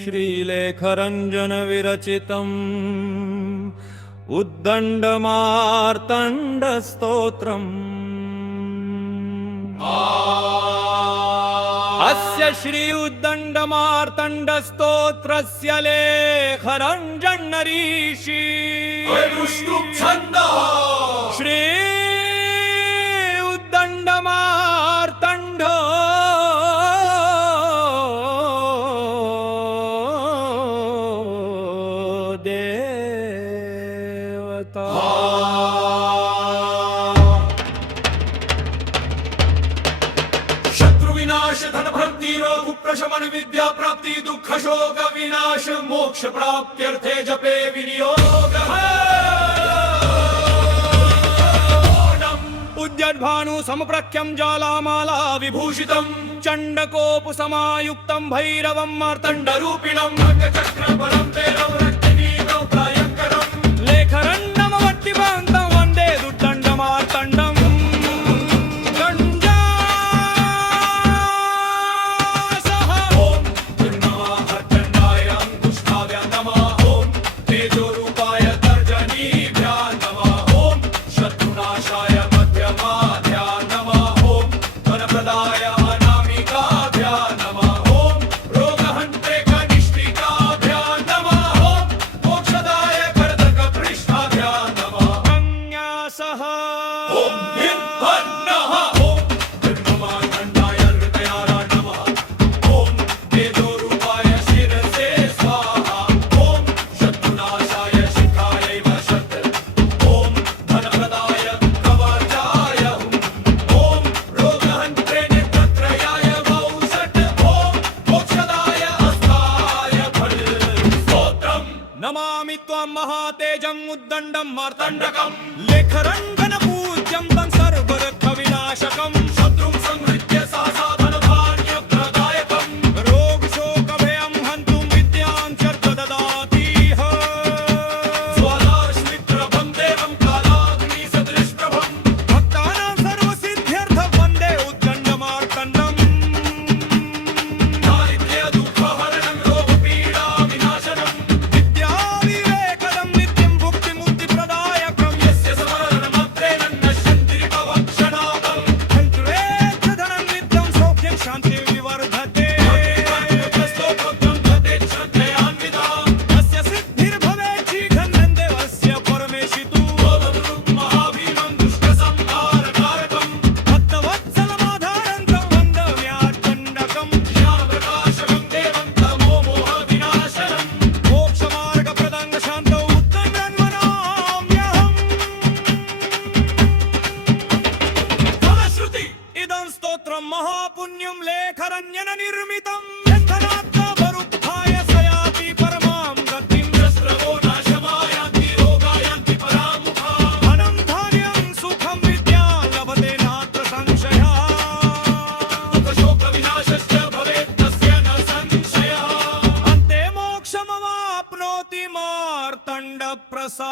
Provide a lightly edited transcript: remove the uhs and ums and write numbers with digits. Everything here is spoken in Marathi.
श्रीलेखरंजन विरचितम् उद्दण्डमार्तण्ड स्तोत्रम् अस्य श्री उद्दण्डमार्तण्ड स्तोत्रस्य लेखरंजन ऋषि श्री उद्दण्डमार्तण्ड देवता शत्रु विनाश धन भक्ति रोग प्रशमन विद्या प्राप्ति दुख शोक विनाश मोक्ष प्राप्त्यर्थे जपे विनियोग उद्यद्भानु समप्रख्यं ज्वालामाला विभूषितं चण्डकोप समायुक्तं भैरवं मार्तण्ड रूपिणं चक्र बलं तेरं रक्तनीकं प्रायंकरं लेखरण्डमवट्टिभान्तं वन्दे दुर्दण्डमार्तण्डम् नमामि त्वां महातेजं उद्दण्डं मार्तण्डकं लेखरंजन पूज्यं तं सर्वरक्ष विनाशकं शत्रुं संहृत्य साधनधान्यप्रदायकं रोग शोक भयं हन्तुं विद्यां च ददाति स्वदाश्मित्रभं देवं कालाग्निसदृशप्रभं भक्तानां सर्वसिद्ध्यर्थं वन्दे उद्दण्डमार्तण्डम् दारिद्र्य दुःखहरणं रोगपीडा विनाशनं महापुण्यं लेखरंजन निर्मितं यत्नात्मवरुद्धाय सयाति परमां गतिं शस्त्रवो नाशमायाति रोगायान्ति परामुखा धनं धान्यं सुखं विद्या लभते नात्र संशयः दुःखशोकविनाशश्च भवेत् तस्य न संशयः अन्ते मोक्षमवाप्नोति मार्तण्ड प्रसादतः।